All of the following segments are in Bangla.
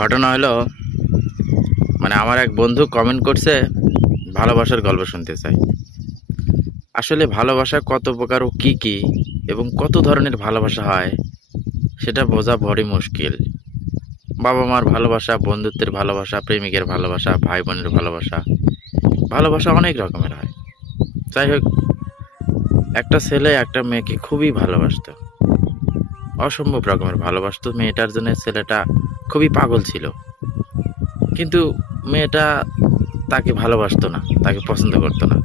ঘটনা হলো আমার এক বন্ধু কমেন্ট করছে ভালোবাসার গল্প শুনতে চাই। আসলে ভালোবাসা কত প্রকার ও কি কি এবং কত ধরনের ভালোবাসা হয় সেটা বোঝা বড়ই মুশকিল। বাবা মার ভালোবাসা, বন্ধুত্বের ভালোবাসা, প্রেমিকের ভালোবাসা, ভাই বোনের ভালোবাসা, ভালোবাসা অনেক রকমের হয়। যাই হোক, একটা ছেলে একটা মেয়েকে খুবই ভালোবাসতো, অসম্ভব রকমের ভালোবাসতো। মেয়েটার জন্য ছেলেটা খুবই পাগল ছিল, কিন্তু মেয়েটা তাকে ভালোবাসতো না, তাকে পছন্দ করতো না।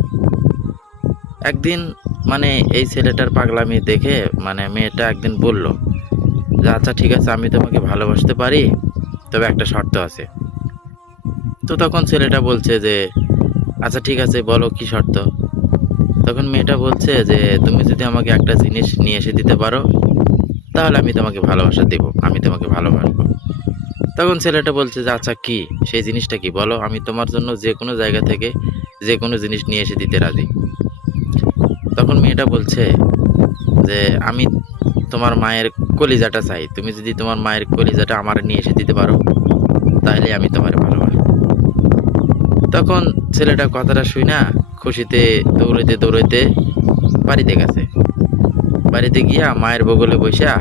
একদিন এই ছেলেটার পাগলামি দেখে মেয়েটা একদিন বলল যে আচ্ছা ঠিক আছে, আমি তোমাকে ভালোবাসতে পারি, তবে একটা শর্ত আছে। তো তখন ছেলেটা বলছে যে আচ্ছা ঠিক আছে, বলো কি শর্ত। তখন মেয়েটা বলছে যে তুমি যদি আমাকে একটা জিনিস নিয়ে এসে দিতে পারো তাহলে আমি তোমাকে ভালোবাসা দেব, আমি তোমাকে ভালোবাসবো। তখন ছেলেটা বলছে যে আচ্ছা কি, সেই জিনিসটা কি বলো, আমি তোমার জন্য যে কোনো জায়গা থেকে যে কোনো জিনিস নিয়ে এসে দিতে রাজি। তখন মেয়েটা বলছে যে আমি তোমার মায়ের কলিজাটা চাই, তুমি যদি তোমার মায়ের কলিজাটা আমার নিয়ে এসে দিতে পারো তাহলে আমি তোমার ভালোবাসবো। তখন ছেলেটা কথাটা শুই না খুশিতে দৌড়াইতে দৌড়াইতে বাড়িতে গেছে। বাড়িতে গিয়া মায়ের বগলে বসা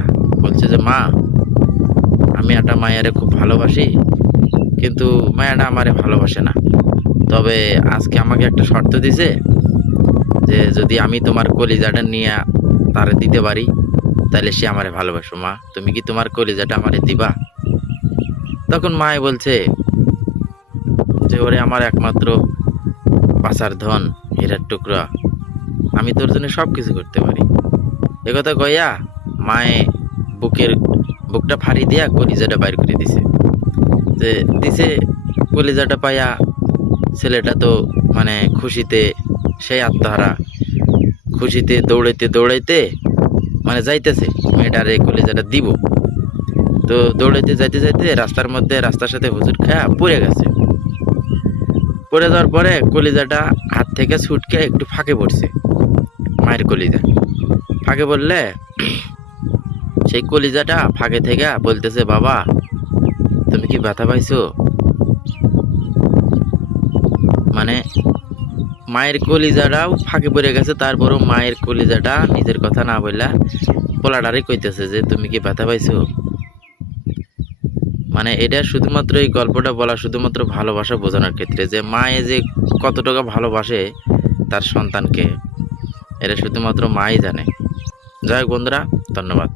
বলছে যে মা, আমি একটা মায়ের খুব ভালোবাসি, কিন্তু মায়াটা আমারে ভালোবাসে না। তবে আজকে আমাকে একটা শর্ত দিছে যে যদি আমি তোমার কলিজাটা নিয়ে তারে দিতে পারি তাহলে সে আমারে ভালোবাসো। মা, তুমি কি তোমার কলিজাটা আমারে দিবা? তখন মায়ে বলছে যে ওরে আমার একমাত্র বাঁচার ধন, হীরার টুকরা, আমি তোর জন্য সব কিছু করতে পারি। একথা কইয়া মায়ে বুকটা ফাড়ি দিয়া কলিজাটা বাইর করে দিছে। যে দিছে, কলিজাটা পাইয়া ছেলেটা তো খুশিতে সেই আত্মহারা, খুশিতে দৌড়াইতে দৌড়াইতে যাইতেছে মেয়েটারে কলিজাটা দিব। তো দৌড়াইতে যাইতে যাইতে রাস্তার সাথে হুজুর খায়া পড়ে গেছে। পড়ে যাওয়ার পরে কলিজাটা হাত থেকে ছুটকে একটু ফাঁকে পড়ছে। মায়ের কলিজা ফাঁকে পড়লে সেই কলিজাটা ফাঁকে থেকে বলতেছে বাবা, তুমি কি ব্যথা পাইছো? মায়ের কলিজাটাও ফাঁকে পড়ে গেছে, তারপরও মায়ের কলিজাটা নিজের কথা না বললা পোলাটারে কইতেছে যে তুমি কি ব্যথা পাইছো। এটা শুধুমাত্র, এই গল্পটা বলা শুধুমাত্র ভালোবাসা বোঝানোর ক্ষেত্রে, যে মায়ে যে কতটুকু ভালোবাসে তার সন্তানকে, এটা শুধুমাত্র মাই জানে। যাই হোক বন্ধুরা, ধন্যবাদ।